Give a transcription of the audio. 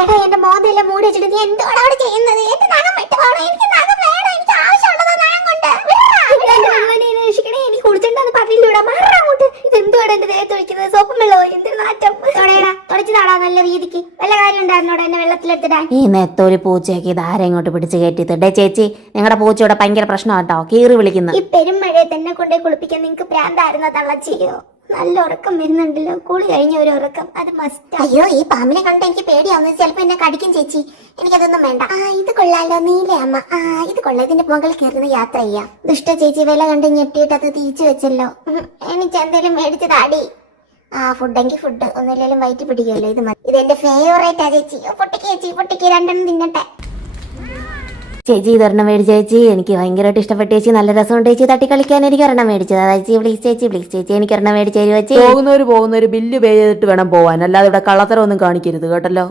എടാ എന്റെ മോതെല്ലാം മൂടി വെച്ചിട്ട് നീ എന്തോടാ അവിടെ ചെയ്യുന്നത്? എന്റെ നഖം വെട്ടുവാണോ? എനിക്ക് നഖം വേണം, എനിക്ക് ആവശ്യമുള്ളത് നഖം കൊണ്ട്. എനിക്ക് കുളിച്ചിട്ടുണ്ടെന്ന് പറഞ്ഞില്ലൂടാ, മാറാ അങ്ങോട്ട്. ഇത് എന്തുവാടാ എന്റെ ദേഹത്ത് ഒഴിക്കുന്നത്? സോപ്പും വെള്ളമോ? എന്തൊരു നാറ്റം. തുടച്ചതാടാ നല്ല രീതിക്ക്. വല്ല കാര്യം ഉണ്ടായിരുന്നോടാ എന്നെ വെള്ളത്തിലെടുത്തിടാൻ? ഈ നെത്തോലി പൂച്ചയൊക്കെ ഇത് ആരെ ഇങ്ങോട്ട് പിടിച്ച് കയറ്റിത്തേ ചേച്ചി. ഞങ്ങളുടെ പൂച്ചയുടെ ഭയങ്കര പ്രശ്നമാട്ടോ, കീറി വിളിക്കുന്നു. ഈ പെരുമഴയത്ത് എന്നെ കൊണ്ടേ കുളിപ്പിക്കാൻ നിങ്ങക്ക് പ്രാന്തായിരുന്നോ തള്ളച്ചിയോ? നല്ല ഉറക്കം വരുന്നുണ്ടല്ലോ, കുളി കഴിഞ്ഞ ഒരു ഉറക്കം, അത് മസ്റ്റ്. അയ്യോ, ഈ പാമ്പിനെ കണ്ട് എനിക്ക് പേടിയാവുന്നത്, ചിലപ്പോ എന്നെ കടിക്കും ചേച്ചി. എനിക്കതൊന്നും വേണ്ട. ഇത് കൊള്ളാലോ, നീലേ അമ്മ. ഇത് കൊള്ളാം, ഇതിന്റെ മുകളിൽ കയറുന്ന യാത്ര ചെയ്യാം. ദുഷ്ട ചേച്ചി വില കണ്ട് ഞെട്ടിയിട്ട് അത് തിരിച്ചു വെച്ചല്ലോ. എനിക്ക് എന്തേലും മേടിച്ച് താടി. ഫുഡെങ്കിൽ ഫുഡ്, ഒന്നുമില്ലേലും വയറ്റി പിടിക്കുമല്ലോ. ഇത് മതി, ഇത് എന്റെ ഫേവറേറ്റാ ചേച്ചി. പൊട്ടിക്ക് ചേച്ചി, പൊട്ടിക്ക്, രണ്ടെണ്ണം തിന്നട്ടെ. ചേച്ചി ഇതൊരെണ്ണം മേടിച്ച ചേച്ചി, എനിക്ക് ഭയങ്കരമായിട്ട് ഇഷ്ടപ്പെട്ട ചേച്ചി. നല്ല രസമുണ്ട് ചേച്ചി, തട്ടി കളിക്കാൻ എനിക്ക് ഒരെണ്ണം മേടിച്ചത്. ചേച്ചി പ്ലീസ് ചേച്ചി, പ്ലീസ് ചേച്ചി, എനിക്ക് ഒരെണ്ണം മേടിച്ചു തരുവോ ചേച്ചി? പോകുന്നവര് ബില്ല് പേ ചെയ്തിട്ട് വേണം പോവാൻ, അല്ലാതെ ഇവിടെ കള്ളത്തരം ഒന്നും കാണിക്കരുത് കേട്ടല്ലോ.